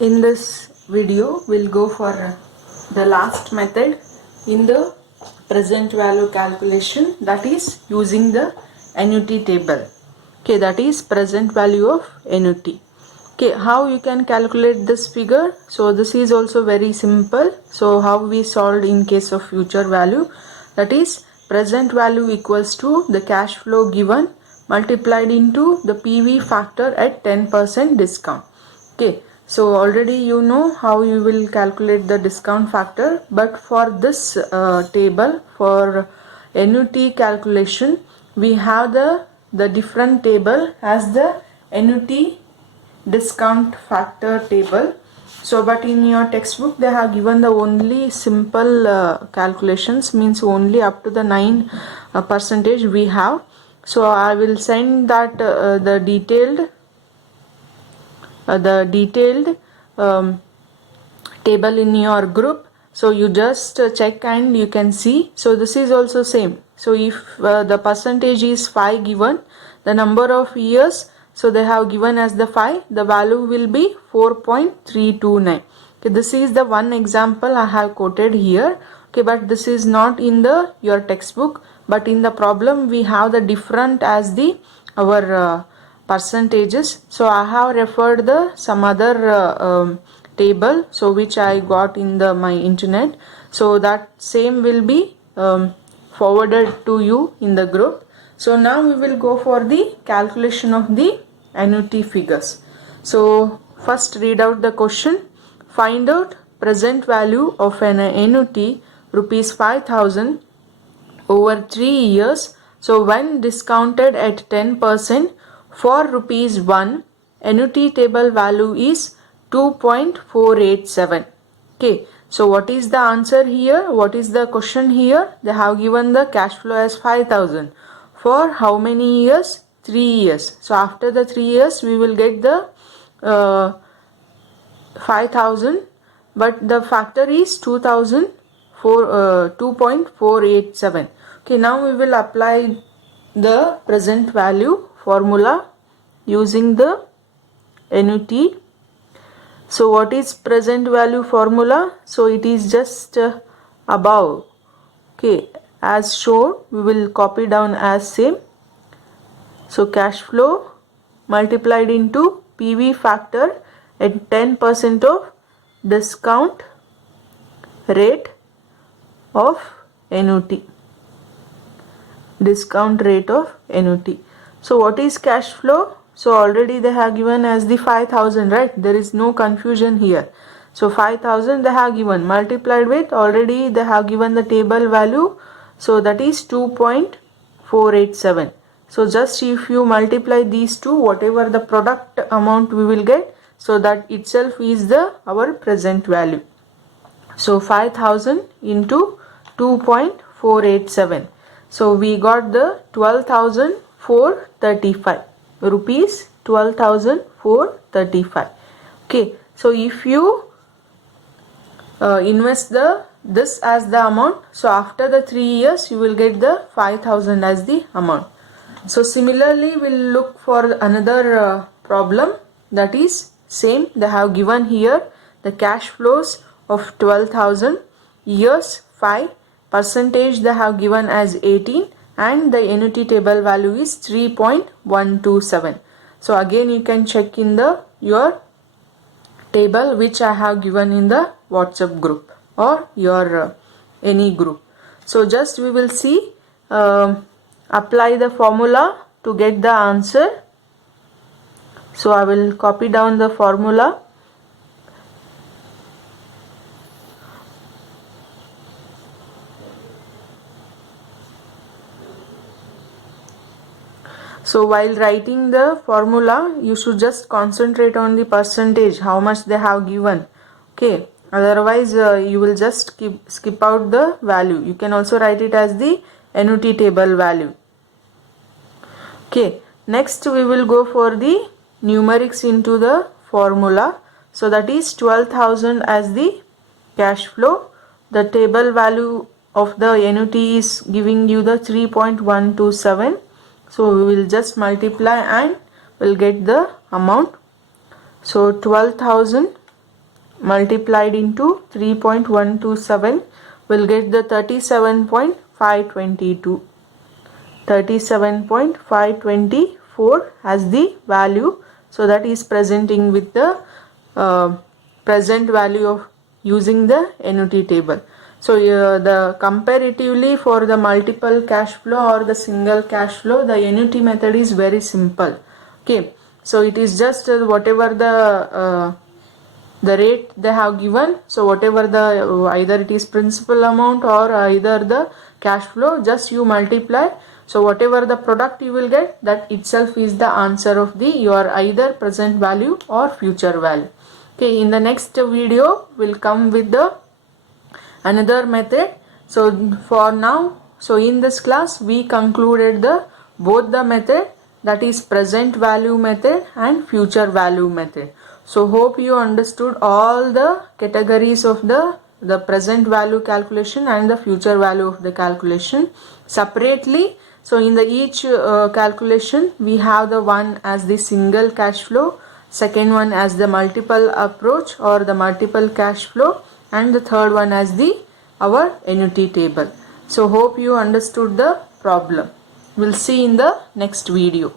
In this video, we'll go for the last method in the present value calculation, that is using the annuity table. Okay, that is present value of annuity. Okay, how you can calculate this figure? So this is also very simple. So how we solved in case of future value, that is present value equals to the cash flow given multiplied into the PV factor at 10% discount. Okay, so already you know how you will calculate the discount factor, but for this table for annuity calculation, we have the different table as the annuity discount factor table. So but in your textbook they have given the only simple calculations, means only up to the 9 percentage we have. So I will send that the detailed table in your group. So you just check and you can see. So this is also same. So if the percentage is 5 given, the number of years, so they have given as the 5, the value will be 4.329. Okay, this is the one example I have quoted here. Okay, but this is not in the your textbook, but in the problem we have the different as the our percentages. So I have referred the some other table, so which I got in the my internet. So that same will be forwarded to you in the group. So now we will go for the calculation of the annuity figures. So first read out the question. Find out present value of an annuity rupees 5,000 over 3 years. So when discounted at 10% for rupees 1, annuity table value is 2.487. Okay, so what is the answer here? What is the question here? They have given the cash flow as 5,000 for how many years? 3 years. So after the 3 years we will get the 5,000, but the factor is 2.487. Okay, now we will apply the present value formula using the annuity. So what is present value formula? So it is just above. Okay, as shown, we will copy down as same. So cash flow multiplied into PV factor at 10% of discount rate of annuity. Discount rate of annuity. So what is cash flow? So already they have given as the 5,000, right? There is no confusion here. So 5,000 they have given, multiplied with already they have given the table value. So that is 2.487. So just if you multiply these two, whatever the product amount we will get, so that itself is the our present value. So 5,000 into 2.487. So we got the 12,435 rupees, 12,435. Okay, so if you invest this as the amount, so after the 3 years you will get the 5,000 as the amount. So similarly we'll look for another problem, that is same. They have given here the cash flows of 12,000, years 5, percentage they have given as 18, and the annuity table value is 3.127. So again you can check in the your table which I have given in the WhatsApp group or your any group. So just we will see, apply the formula to get the answer. So I will copy down the formula. So while writing the formula, you should just concentrate on the percentage, how much they have given. Okay, otherwise you will just skip out the value. You can also write it as the annuity table value. Okay, next we will go for the numerics into the formula. So that is 12,000 as the cash flow. The table value of the annuity is giving you the 3.127. So we will just multiply and we'll get the amount. So 12,000 multiplied into 3.127 will get the 37.522. 37.524 as the value, so that is presenting with the present value of using the annuity table. So the comparatively for the multiple cash flow or the single cash flow, the annuity method is very simple. Okay, so it is just whatever the rate they have given, so whatever the either it is principal amount or either the cash flow, just you multiply. So whatever the product you will get, that itself is the answer of the your either present value or future value. Okay, in the next video we'll come with the another method. So for now, so in this class we concluded the both the method, that is present value method and future value method. So hope you understood all the categories of the present value calculation and the future value of the calculation separately. So in the each calculation we have the one as the single cash flow, second one as the multiple approach or the multiple cash flow, and the third one as the our annuity table. So hope you understood the problem. We'll see in the next video.